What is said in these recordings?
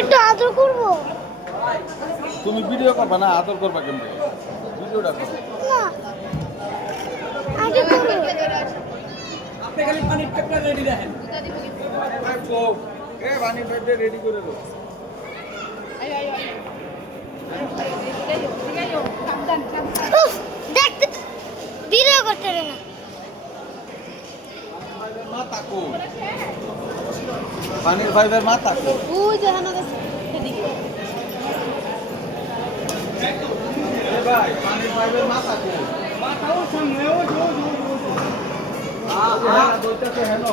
একটু আদর করবো। তুমি ভিডিও করবা না, আদর করবা কেমনে? ভিডিওটা করো না আগে করবো। আপনি খালি পানির ট্যাপটা রেডি রাখেন। পানি পাইপটা রেডি করে দাও। উফ, দেখতে ভিডিও করতে রে না। মাথা কো পানির পাইপের মাথা কো ওই জাহানো গেছে এদিকে। এ ভাই পানির পাইপের মাথা কো মাথাও সামনে ও জো জো জো। হ্যাঁ বলতেছে হেন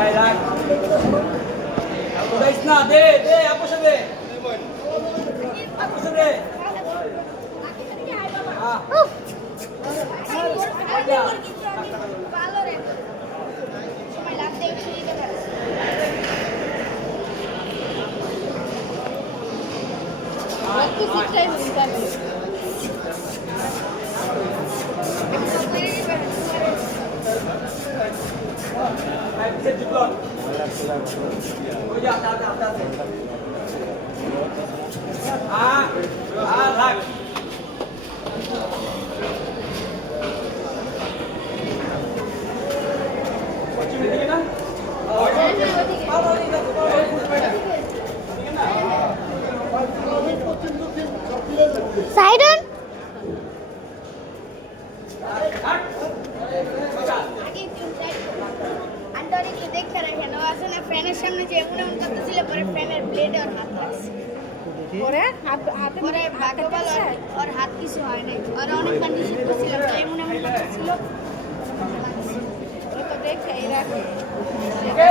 এই রাখ। উড়াইস না, দে দে আপসে দে। আপসে দে। উফ, আইছে জুকল। ওই যা তা তা তা। রাখ। পশ্চিমে দিকে না? সাইডন ফ্যানের সামনে যে এমন এমন করতেছিল পরে ফ্যানের ব্লেডে ওর হাত লাগছে পরে হাতে পরে ভাগ্যবাল ওর হাত কিছু হয় নাই আর অনেক কন্ডিশন ছিল তো এমন এমন করতেছিল ও তো দেখে রাখে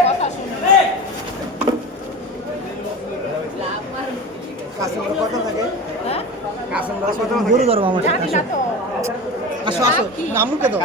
কথা শুনে কাস্টমার কত থাকে? হ্যাঁ কাস্টমার কত থাকে? দূর ধরো আমার জানি না তো আসো আসো নামুকে দাও।